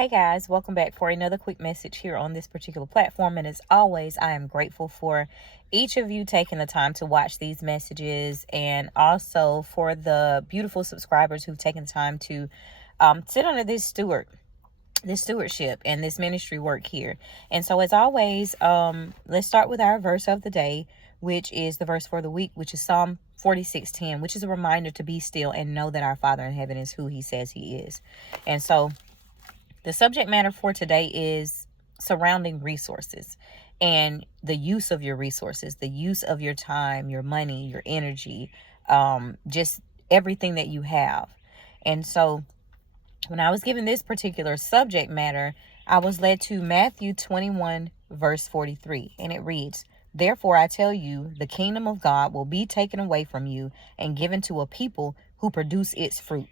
Hey guys, welcome back for another quick message here on this particular platform. And as always, I am grateful for each of you taking the time to watch these messages, and also for the beautiful subscribers who've taken the time to sit under this stewardship and this ministry work here. And so as always, let's start with our verse of the day, which is the verse for the week, which is Psalm 46:10, which is a reminder to be still and know that our Father in heaven is who he says he is. And so the subject matter for today is surrounding resources and the use of your resources, the use of your time, your money, your energy, just everything that you have. And so when I was given this particular subject matter, I was led to Matthew 21, verse 43, and it reads, "Therefore I tell you, the kingdom of God will be taken away from you and given to a people who produce its fruit."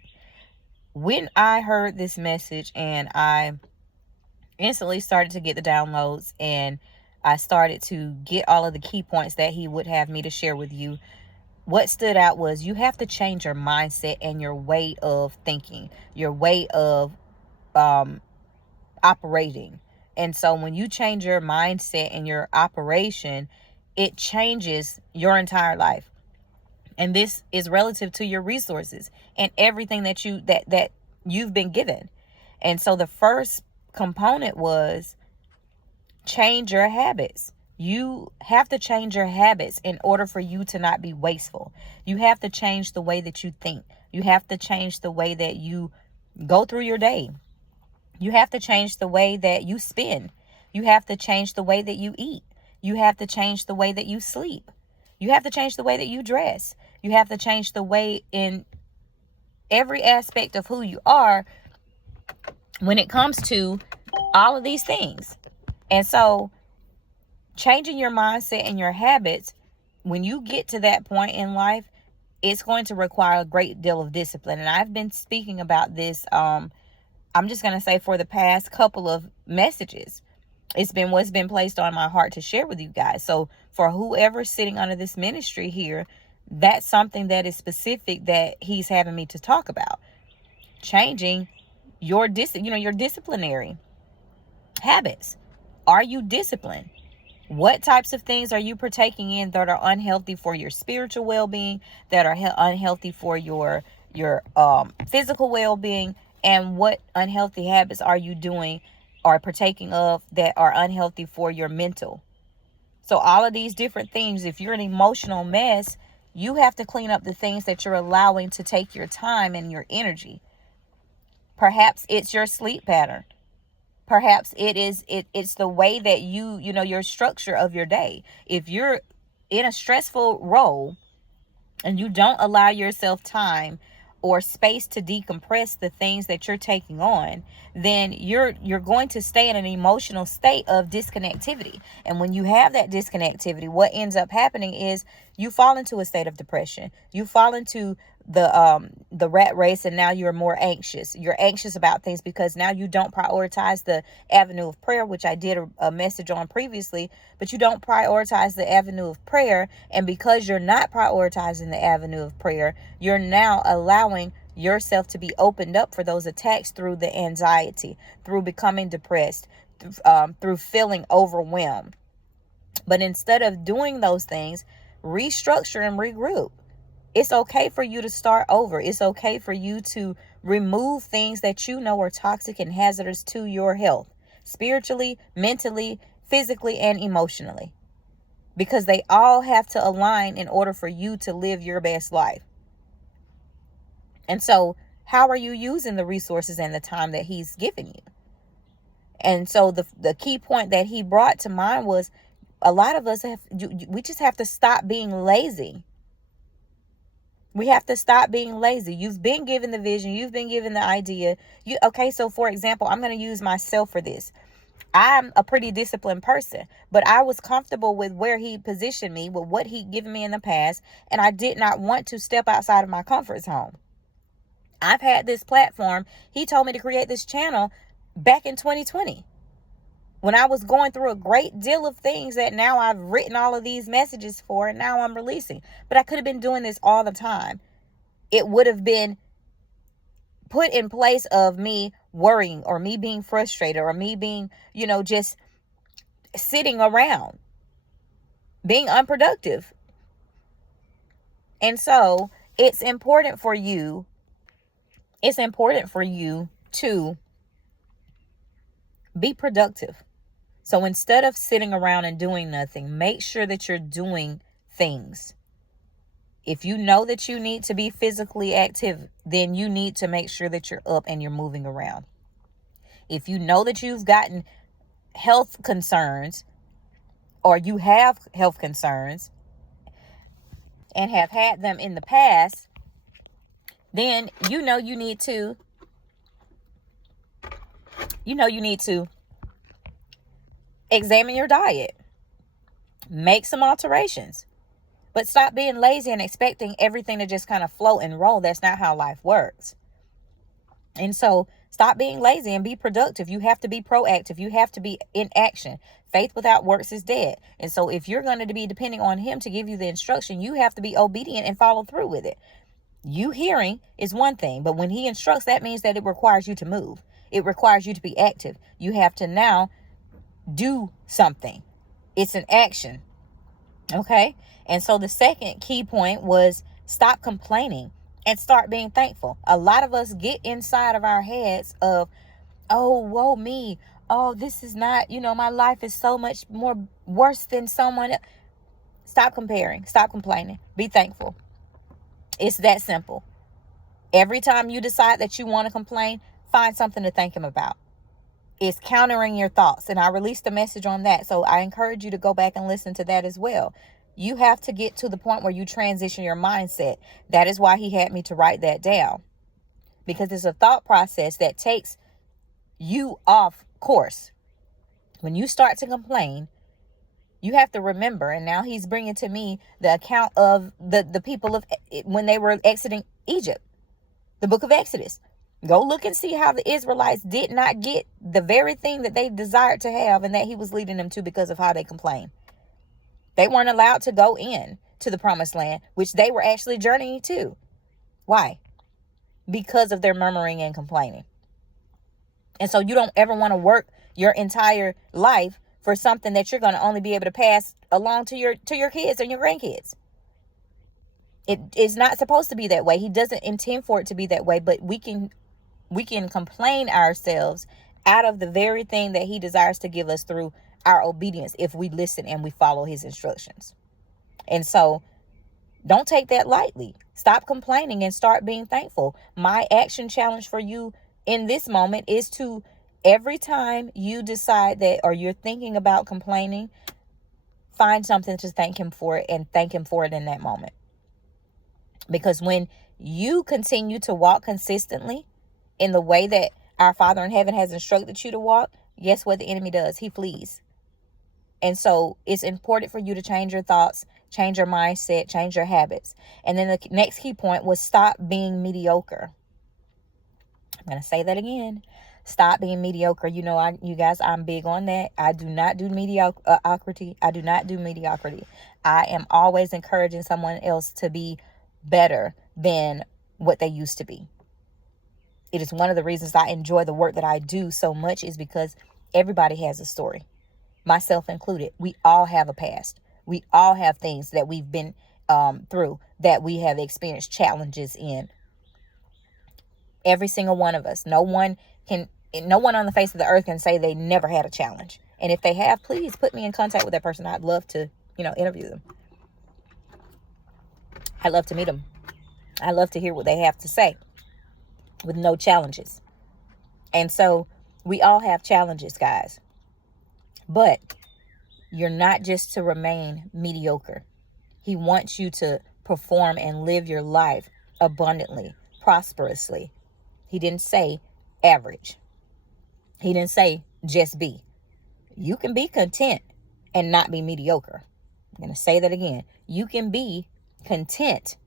When I heard this message, and I instantly started to get the downloads, and I started to get all of the key points that he would have me to share with you, what stood out was you have to change your mindset and your way of thinking, your way of operating. And so when you change your mindset and your operation, it changes your entire life. And this is relative to your resources and everything that you've been given. And so the first component was change your habits. You have to change your habits in order for you to not be wasteful. You have to change the way that you think. You have to change the way that you go through your day. You have to change the way that you spend. You have to change the way that you eat. You have to change the way that you sleep. You have to change the way that you dress. You have to change the way in every aspect of who you are when it comes to all of these things. And so changing your mindset and your habits, when you get to that point in life, it's going to require a great deal of discipline. And I've been speaking about this, I'm just going to say, for the past couple of messages. It's been what's been placed on my heart to share with you guys. So for whoever's sitting under this ministry here, that's something that is specific that he's having me to talk about. Changing your disciplinary habits. Are you disciplined? What types of things are you partaking in that are unhealthy for your spiritual well-being, that are unhealthy for your physical well-being? And what unhealthy habits are you doing or partaking of that are unhealthy for your mental? So all of these different things, if you're an emotional mess, you have to clean up the things that you're allowing to take your time and your energy. Perhaps it's your sleep pattern. Perhaps it's the way that your structure of your day. If you're in a stressful role and you don't allow yourself time or space to decompress the things that you're taking on, then you're going to stay in an emotional state of disconnectivity. And when you have that disconnectivity, what ends up happening is you fall into a state of depression. You fall into the rat race, and now you're more anxious. You're anxious about things because now you don't prioritize the avenue of prayer, which I did a message on previously, but you don't prioritize the avenue of prayer. And because you're not prioritizing the avenue of prayer, you're now allowing yourself to be opened up for those attacks through the anxiety, through becoming depressed, through feeling overwhelmed. But instead of doing those things, restructure and regroup. It's okay for you to start over. It's okay for you to remove things that you know are toxic and hazardous to your health, spiritually, mentally, physically, and emotionally, because they all have to align in order for you to live your best life. And so how are you using the resources and the time that he's given you? And so the key point that he brought to mind was a lot of us we just have to stop being lazy. We have to stop being lazy. You've been given the vision. You've been given the idea. So for example, I'm going to use myself for this. I'm a pretty disciplined person, but I was comfortable with where he positioned me, with what he'd given me in the past, and I did not want to step outside of my comfort zone. I've had this platform. He told me to create this channel back in 2020. When I was going through a great deal of things that now I've written all of these messages for, and now I'm releasing. But I could have been doing this all the time. It would have been put in place of me worrying or me being frustrated or me being, just sitting around, being unproductive. And so it's important for you to be productive. So instead of sitting around and doing nothing, make sure that you're doing things. If you know that you need to be physically active, then you need to make sure that you're up and you're moving around. If you know that you've gotten health concerns or you have health concerns and have had them in the past, then you need to examine your diet. Make some alterations. But stop being lazy and expecting everything to just kind of float and roll. That's not how life works. And so stop being lazy and be productive. You have to be proactive. You have to be in action. Faith without works is dead. And so if you're going to be depending on him to give you the instruction, you have to be obedient and follow through with it. You hearing is one thing, but when he instructs, that means that it requires you to move. It requires you to be active. You have to now do something. It's an action. Okay? And so the second key point was stop complaining and start being thankful. A lot of us get inside of our heads of, oh, woe me. Oh, this is not, my life is so much more worse than someone else. Stop comparing. Stop complaining. Be thankful. It's that simple. Every time you decide that you want to complain, find something to thank him about. It's countering your thoughts. And I released a message on that. So I encourage you to go back and listen to that as well. You have to get to the point where you transition your mindset. That is why he had me to write that down. Because it's a thought process that takes you off course. When you start to complain, you have to remember, and now he's bringing to me the account of the people of when they were exiting Egypt, the book of Exodus. Go look and see how the Israelites did not get the very thing that they desired to have and that he was leading them to because of how they complained. They weren't allowed to go in to the promised land, which they were actually journeying to. Why? Because of their murmuring and complaining. And so you don't ever want to work your entire life for something that you're going to only be able to pass along to your kids and your grandkids. It is not supposed to be that way. He doesn't intend for it to be that way, but we can complain ourselves out of the very thing that he desires to give us through our obedience if we listen and we follow his instructions. And so don't take that lightly. Stop complaining and start being thankful. My action challenge for you in this moment is to, every time you decide that, or you're thinking about complaining, find something to thank him for it and thank him for it in that moment. Because when you continue to walk consistently in the way that our Father in heaven has instructed you to walk, guess what the enemy does? He flees. And so it's important for you to change your thoughts, change your mindset, change your habits. And then the next key point was stop being mediocre. I'm going to say that again. Stop being mediocre. You guys, I'm big on that. I do not do mediocrity. I do not do mediocrity. I am always encouraging someone else to be better than what they used to be. It is one of the reasons I enjoy the work that I do so much, is because everybody has a story, myself included. We all have a past. We all have things that we've been through, that we have experienced challenges in. Every single one of us. No one on the face of the earth can say they never had a challenge. And if they have, please put me in contact with that person. I'd love to, interview them. I'd love to meet them. I'd love to hear what they have to say with no challenges. And so we all have challenges, guys. But you're not just to remain mediocre. He wants you to perform and live your life abundantly, prosperously. He didn't say average. He didn't say just be. You can be content and not be mediocre. I'm going to say that again. You can be content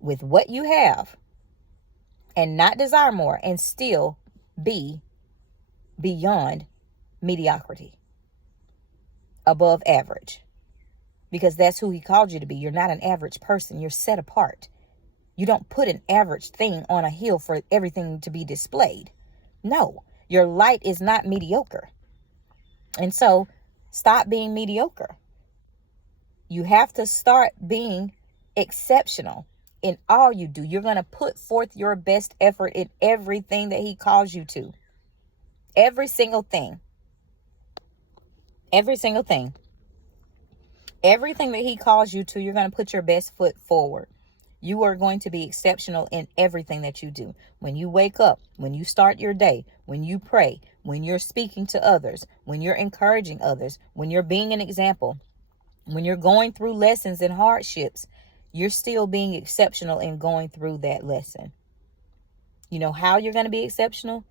with what you have and not desire more and still be beyond mediocrity, above average, because that's who he called you to be. You're not an average person. You're set apart. You don't put an average thing on a hill for everything to be displayed. No, your light is not mediocre. And so stop being mediocre. You have to start being exceptional in all you do. You're going to put forth your best effort in everything that he calls you to. Every single thing. Every single thing. Everything that he calls you to, you're going to put your best foot forward. You are going to be exceptional in everything that you do. When you wake up, when you start your day, when you pray, when you're speaking to others, when you're encouraging others, when you're being an example, when you're going through lessons and hardships, you're still being exceptional in going through that lesson. You know how you're going to be exceptional?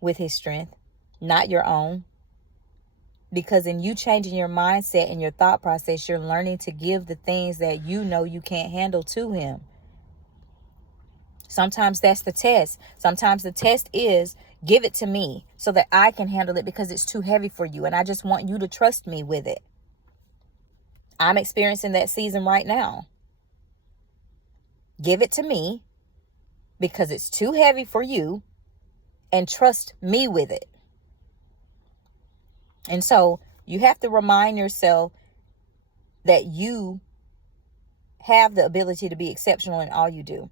With his strength, not your own. Because in you changing your mindset and your thought process, you're learning to give the things that you know you can't handle to him. Sometimes that's the test. Sometimes the test is, give it to me so that I can handle it because it's too heavy for you. And I just want you to trust me with it. I'm experiencing that season right now. Give it to me because it's too heavy for you and trust me with it. And so you have to remind yourself that you have the ability to be exceptional in all you do.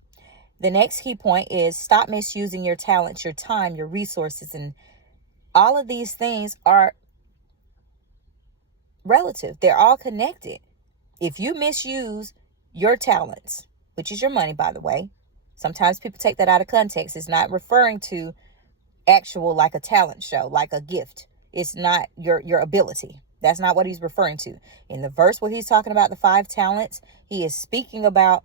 The next key point is stop misusing your talents, your time, your resources, and all of these things are relative. They're all connected. If you misuse your talents, which is your money, by the way, sometimes people take that out of context. It's not referring to actual like a talent show, like a gift. It's not your ability. That's not what he's referring to. In the verse where he's talking about the 5 talents, he is speaking about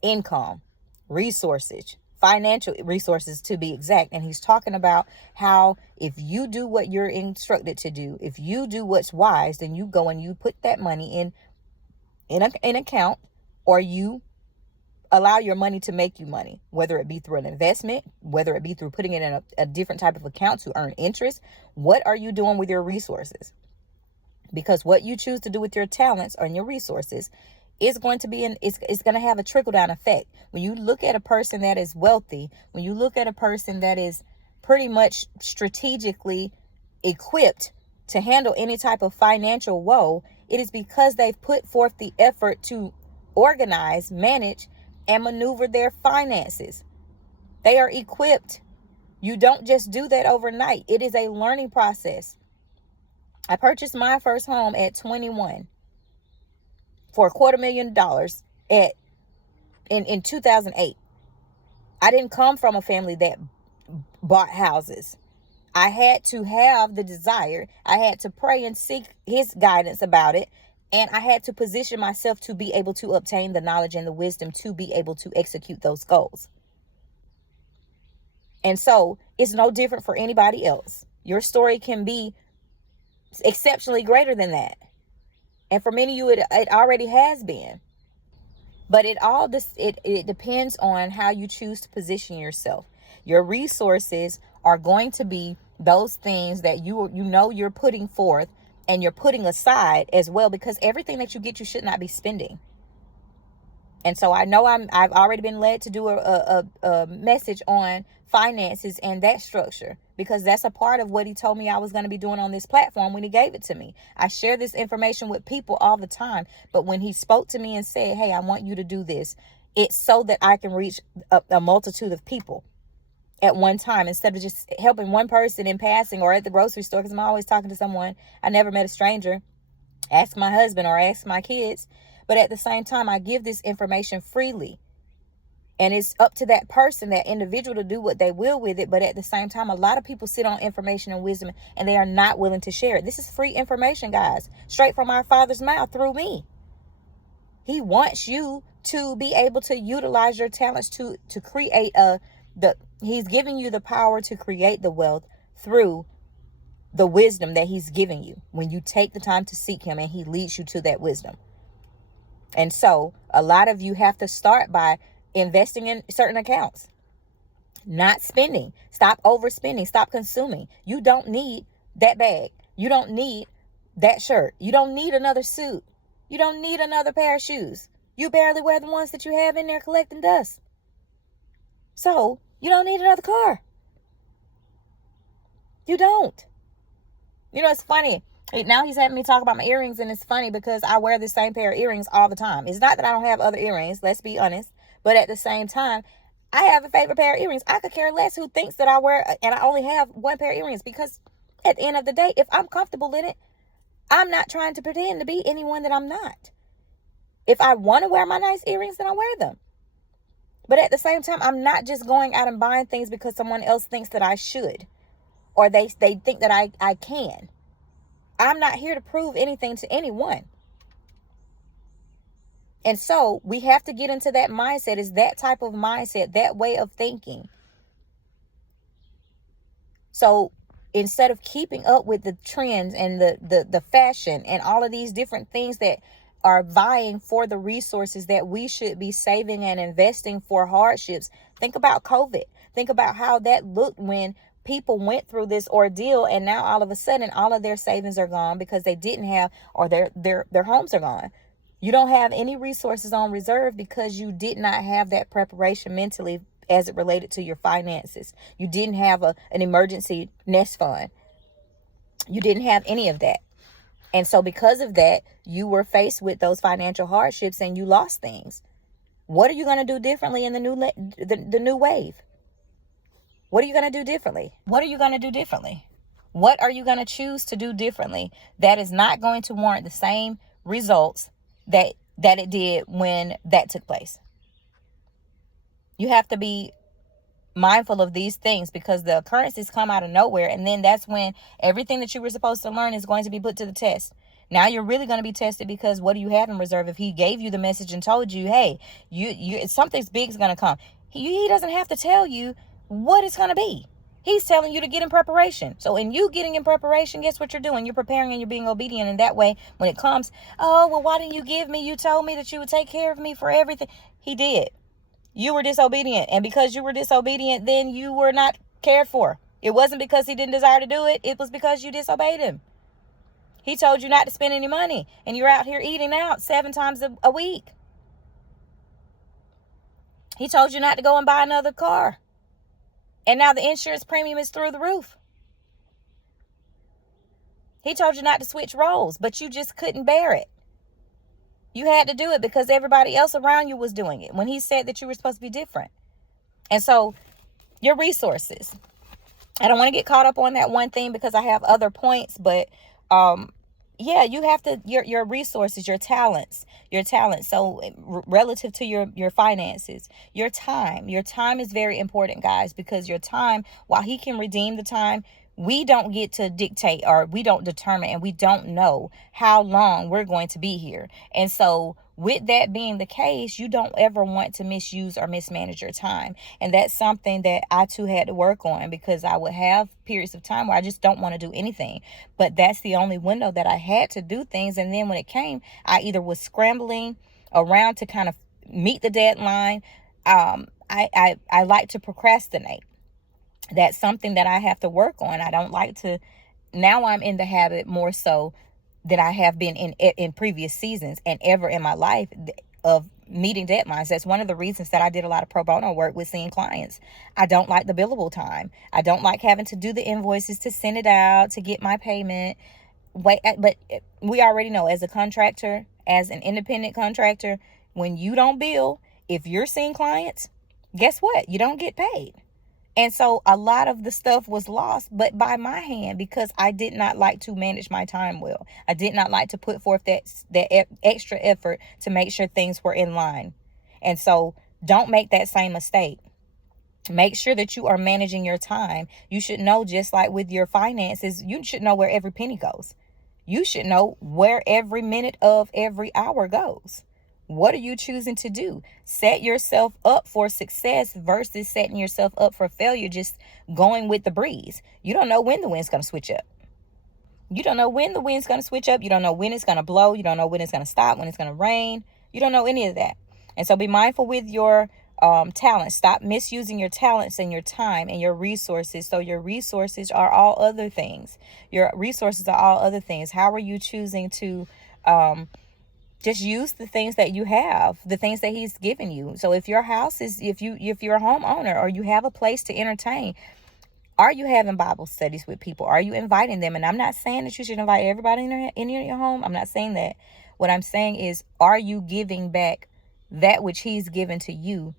income, resources, financial resources to be exact. And he's talking about how if you do what you're instructed to do, if you do what's wise, then you go and you put that money in an account, or you allow your money to make you money, whether it be through an investment, whether it be through putting it in a different type of account to earn interest. What are you doing with your resources? Because what you choose to do with your talents and your resources is going to be it's going to have a trickle down effect. When you look at a person that is wealthy, when you look at a person that is pretty much strategically equipped to handle any type of financial woe, it is because they've put forth the effort to organize, manage, and maneuver their finances. They are equipped. You don't just do that overnight. It is a learning process. I purchased my first home at 21 for $250,000 in 2008. I didn't come from a family that bought houses. I had to have the desire. I had to pray and seek his guidance about it. And I had to position myself to be able to obtain the knowledge and the wisdom to be able to execute those goals. And so it's no different for anybody else. Your story can be exceptionally greater than that. And for many of you, it already has been. But it depends on how you choose to position yourself. Your resources are going to be those things that you know you're putting forth and you're putting aside as well, because everything that you get, you should not be spending. And so I know I've already been led to do a message on finances and that structure, because that's a part of what he told me I was going to be doing on this platform when he gave it to me. I share this information with people all the time, but when he spoke to me and said, hey, I want you to do this, it's so that I can reach a multitude of people at one time, instead of just helping one person in passing or at the grocery store, because I'm always talking to someone. I never met a stranger. Ask my husband or ask my kids. But at the same time, I give this information freely. And it's up to that person, that individual, to do what they will with it. But at the same time, a lot of people sit on information and wisdom and they are not willing to share it. This is free information, guys, straight from our Father's mouth through me. He wants you to be able to utilize your talents to create He's giving you the power to create the wealth through the wisdom that he's giving you when you take the time to seek him and he leads you to that wisdom. And so a lot of you have to start by investing in certain accounts, not spending. Stop overspending. Stop consuming. You don't need that bag. You don't need that shirt. You don't need another suit. You don't need another pair of shoes. You barely wear the ones that you have in there collecting dust. So you don't need another car. You don't. You know, it's funny. Now he's having me talk about my earrings, and it's funny because I wear the same pair of earrings all the time. It's not that I don't have other earrings, let's be honest. But at the same time, I have a favorite pair of earrings. I could care less who thinks that I wear, and I only have one pair of earrings, because at the end of the day, if I'm comfortable in it, I'm not trying to pretend to be anyone that I'm not. If I want to wear my nice earrings, then I wear them. But at the same time, I'm not just going out and buying things because someone else thinks that I should, or they think that I can. I'm not here to prove anything to anyone. And so we have to get into that mindset. Is that type of mindset, that way of thinking. So instead of keeping up with the trends and the fashion and all of these different things that are vying for the resources that we should be saving and investing for hardships, think about COVID. Think about how that looked when people went through this ordeal, and now all of a sudden all of their savings are gone because they didn't have, or their homes are gone. You don't have any resources on reserve because you did not have that preparation mentally as it related to your finances. You didn't have an emergency nest fund. You didn't have any of that. And so because of that, you were faced with those financial hardships and you lost things. What are you going to do differently in the new wave? What are you going to do differently? What are you going to do differently? What are you going to choose to do differently that is not going to warrant the same results that it did when that took place? You have to be mindful of these things, because the occurrences come out of nowhere, and then that's when everything that you were supposed to learn is going to be put to the test. Now you're really going to be tested, because what do you have in reserve? If he gave you the message and told you, hey, you something's big is going to come, he doesn't have to tell you what it's going to be. He's telling you to get in preparation. So in you getting in preparation, guess what you're doing? You're preparing and you're being obedient. And that way, when it comes, oh, well, why didn't you give me? You told me that you would take care of me for everything. He did. You were disobedient. And because you were disobedient, then you were not cared for. It wasn't because he didn't desire to do it. It was because you disobeyed him. He told you not to spend any money, and you're out here eating out 7 times a week. He told you not to go and buy another car, and now the insurance premium is through the roof. He told you not to switch roles, but you just couldn't bear it. You had to do it because everybody else around you was doing it when he said that you were supposed to be different. And so your resources, I don't want to get caught up on that one thing because I have other points, but yeah, you have to, your resources, your talents. So relative to your finances, your time is very important, guys, because your time, while he can redeem the time, we don't get to dictate, or we don't determine, and we don't know how long we're going to be here. And so with that being the case, you don't ever want to misuse or mismanage your time. And that's something that I too had to work on, because I would have periods of time where I just don't want to do anything. But that's the only window that I had to do things. And then when it came, I either was scrambling around to kind of meet the deadline. I like to procrastinate. That's something that I have to work on. I don't like to. Now I'm in the habit more so than I have been in previous seasons and ever in my life of meeting deadlines. That's one of the reasons that I did a lot of pro bono work with seeing clients. I don't like the billable time. I don't like having to do the invoices to send it out to get my payment. But we already know, as a contractor, as an independent contractor, when you don't bill, if you're seeing clients, guess what? You don't get paid. And so a lot of the stuff was lost, but by my hand, because I did not like to manage my time well. I did not like to put forth that extra effort to make sure things were in line. And so don't make that same mistake. Make sure that you are managing your time. You should know, just like with your finances, you should know where every penny goes. You should know where every minute of every hour goes. What are you choosing to do? Set yourself up for success versus setting yourself up for failure, just going with the breeze. You don't know when the wind's going to switch up. You don't know when the wind's going to switch up. You don't know when it's going to blow. You don't know when it's going to stop, when it's going to rain. You don't know any of that. And so be mindful with your talents. Stop misusing your talents and your time and your resources. So your resources are all other things. Your resources are all other things. How are you choosing to Just use the things that you have, the things that he's given you. So if your house is, if you're a homeowner or you have a place to entertain, are you having Bible studies with people? Are you inviting them? And I'm not saying that you should invite everybody in your home. I'm not saying that. What I'm saying is, are you giving back that which he's given to you,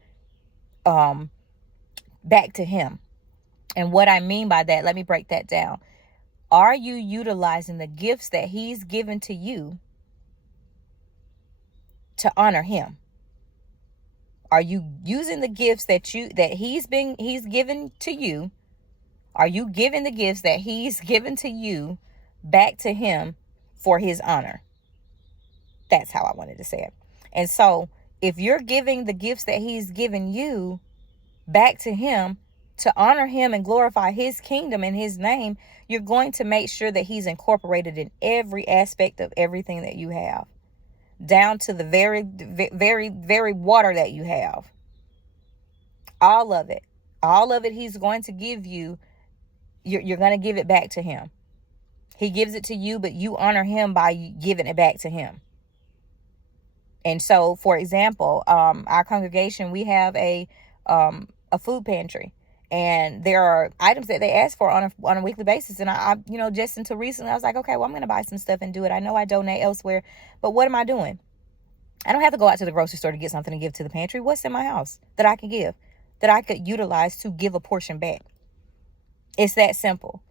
back to him? And what I mean by that, let me break that down. Are you utilizing the gifts that he's given to you to honor him? Are you using the gifts that he's given to you? Are you giving the gifts that he's given to you back to him for his honor? That's how I wanted to say it. And so if you're giving the gifts that he's given you back to him to honor him and glorify his kingdom and his name, you're going to make sure that he's incorporated in every aspect of everything that you have, down to the very, very, very water that you have. All of it. All of it he's going to give you. You're going to give it back to him. He gives it to you, but you honor him by giving it back to him. And so, for example, our congregation, we have a food pantry, and there are items that they ask for on a weekly basis. And I just until recently, I was like, okay, well, I'm going to buy some stuff and do it. I know I donate elsewhere, but what am I doing? I don't have to go out to the grocery store to get something to give to the pantry. What's in my house that I can give, that I could utilize to give a portion back? It's that simple.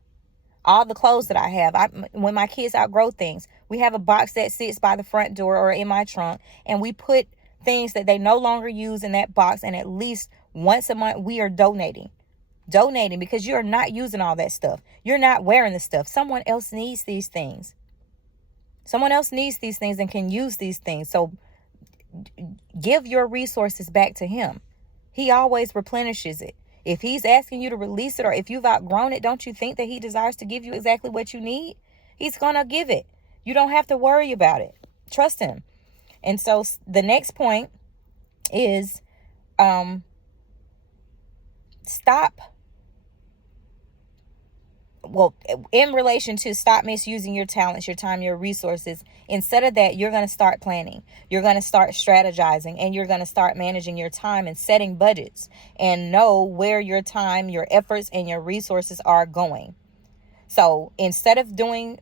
All the clothes that I have, when my kids outgrow things, we have a box that sits by the front door or in my trunk, and we put things that they no longer use in that box, and at least once a month we are donating, because you're not using all that stuff. You're not wearing the stuff. Someone else needs these things. Someone else needs these things and can use these things. So give your resources back to him. He always replenishes it. If he's asking you to release it, or if you've outgrown it, don't you think that he desires to give you exactly what you need? He's going to give it. You don't have to worry about it. Trust him. And so the next point is stop. Well, in relation to stop misusing your talents, your time, your resources. Instead of that, you're going to start planning. You're going to start strategizing, and you're going to start managing your time and setting budgets, and know where your time, your efforts, and your resources are going. So instead of doing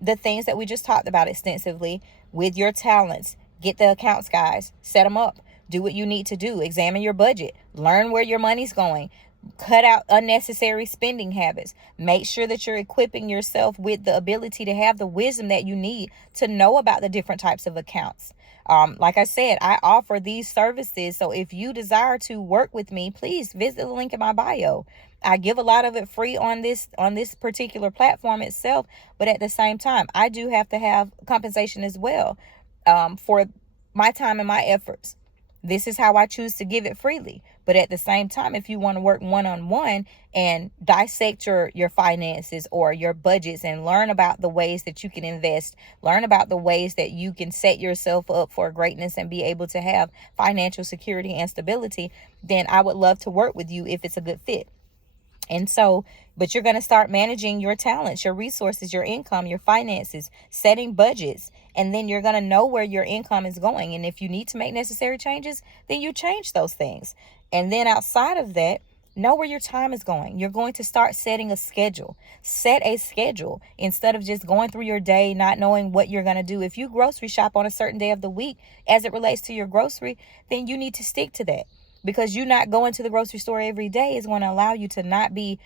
the things that we just talked about extensively with your talents, get the accounts, guys, set them up. Do what you need to do. Examine your budget. Learn where your money's going. Cut out unnecessary spending habits. Make sure that you're equipping yourself with the ability to have the wisdom that you need to know about the different types of accounts. Like I said, I offer these services. So if you desire to work with me, please visit the link in my bio. I give a lot of it free on this particular platform itself. But at the same time, I do have to have compensation as well, for my time and my efforts. This is how I choose to give it freely. But at the same time, if you want to work one-on-one and dissect your finances or your budgets and learn about the ways that you can invest, learn about the ways that you can set yourself up for greatness and be able to have financial security and stability, then I would love to work with you if it's a good fit. And so, but you're going to start managing your talents, your resources, your income, your finances, setting budgets, and then you're going to know where your income is going. And if you need to make necessary changes, then you change those things. And then outside of that, know where your time is going. You're going to start setting a schedule. Set a schedule instead of just going through your day, not knowing what you're going to do. If you grocery shop on a certain day of the week as it relates to your grocery, then you need to stick to that. Because you not going to the grocery store every day is going to allow you to not be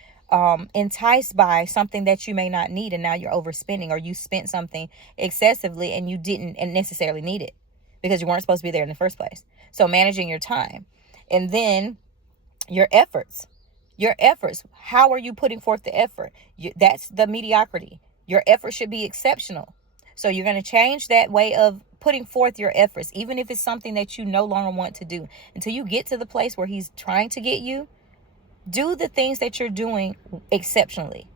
enticed by something that you may not need, and now you're overspending, or you spent something excessively and you didn't necessarily need it because you weren't supposed to be there in the first place. So managing your time. And then your efforts. How are you putting forth the effort? That's the mediocrity. Your effort should be exceptional. So you're going to change that way of putting forth your efforts, even if it's something that you no longer want to do. Until you get to the place where he's trying to get you, do the things that you're doing exceptionally.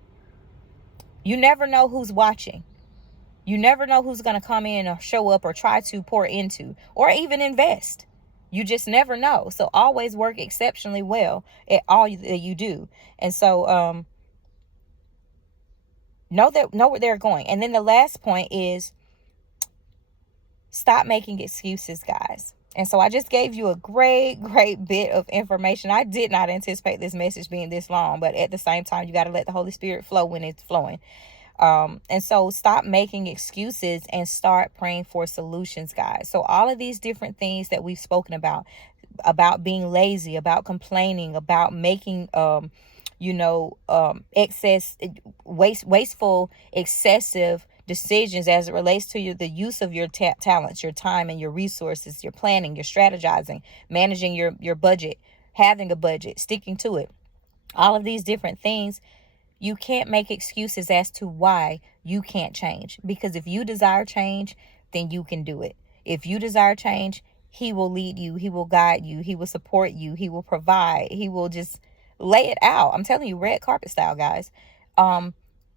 You never know who's watching. You never know who's going to come in or show up or try to pour into or even invest. You just never know. So always work exceptionally well at all that you do. And so know where they're going. And then the last point is Stop making excuses, guys. And so I just gave you a great bit of information. I did not anticipate this message being this long, but at the same time, you got to let the Holy Spirit flow when it's flowing. And so stop making excuses and start praying for solutions, guys. So all of these different things that we've spoken about being lazy, about complaining, about making, wasteful, excessive decisions as it relates to the use of your talents, your time, and your resources, your planning, your strategizing, managing your budget, having a budget, sticking to it. All of these different things, you can't make excuses as to why you can't change. Because if you desire change, then you can do it. If you desire change, he will lead you. He will guide you. He will support you. He will provide. He will just lay it out. I'm telling you, red carpet style, guys.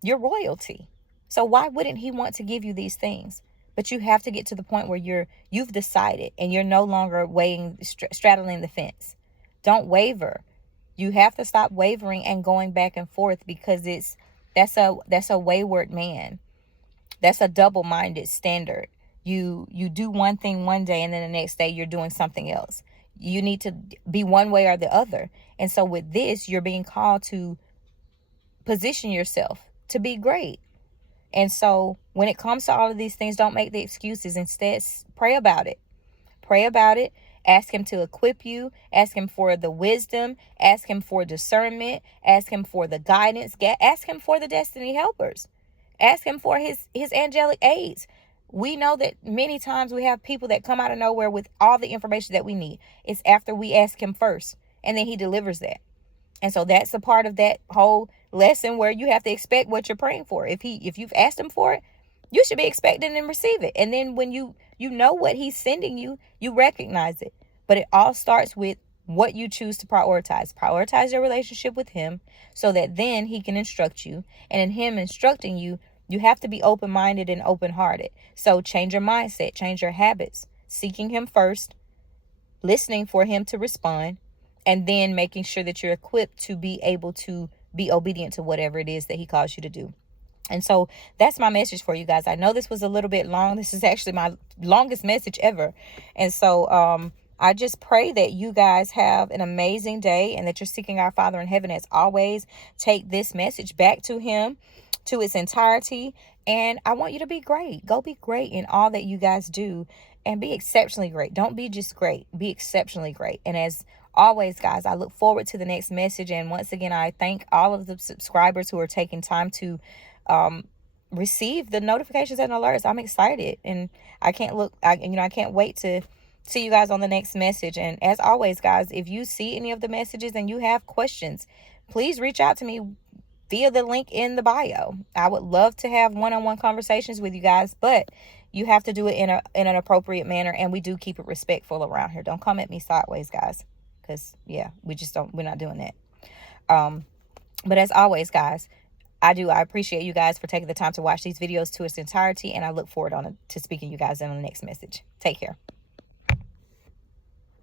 You're royalty. So why wouldn't he want to give you these things? But you have to get to the point where you've decided and you're no longer straddling the fence. Don't waver. You have to stop wavering and going back and forth, because that's a wayward man. That's a double-minded standard. You do one thing one day and then the next day you're doing something else. You need to be one way or the other. And so with this, you're being called to position yourself to be great. And so when it comes to all of these things, don't make the excuses. Instead, pray about it. Pray about it. Ask him to equip you. Ask him for the wisdom. Ask him for discernment. Ask him for the guidance. Ask him for the destiny helpers. Ask him for his angelic aids. We know that many times we have people that come out of nowhere with all the information that we need. It's after we ask him first, and then he delivers that. And so that's a part of that whole lesson where you have to expect what you're praying for. If you've asked him for it, you should be expecting and receive it. And then when you know what he's sending you, you recognize it. But it all starts with what you choose to prioritize. Prioritize your relationship with him so that then he can instruct you. And in him instructing you, you have to be open-minded and open-hearted. So change your mindset, change your habits, seeking him first, listening for him to respond, and then making sure that you're equipped to be able to be obedient to whatever it is that he calls you to do. And so that's my message for you guys. I know this was a little bit long. This is actually my longest message ever. And so I just pray that you guys have an amazing day and that you're seeking our Father in heaven. As always, take this message back to him, to its entirety. And I want you to be great. Go be great in all that you guys do and be exceptionally great. Don't be just great. Be exceptionally great. And as always, guys, I look forward to the next message. And once again, I thank all of the subscribers who are taking time to receive the notifications and alerts. I'm excited, and I can't wait to see you guys on the next message. And as always, guys, if you see any of the messages and you have questions, please reach out to me via the link in the bio. I would love to have one-on-one conversations with you guys, but you have to do it in an appropriate manner, and we do keep it respectful around here. Don't come at me sideways, guys, because we're not doing that. But as always, guys, I appreciate you guys for taking the time to watch these videos to its entirety, and I look forward to speaking to you guys in the next message. Take care.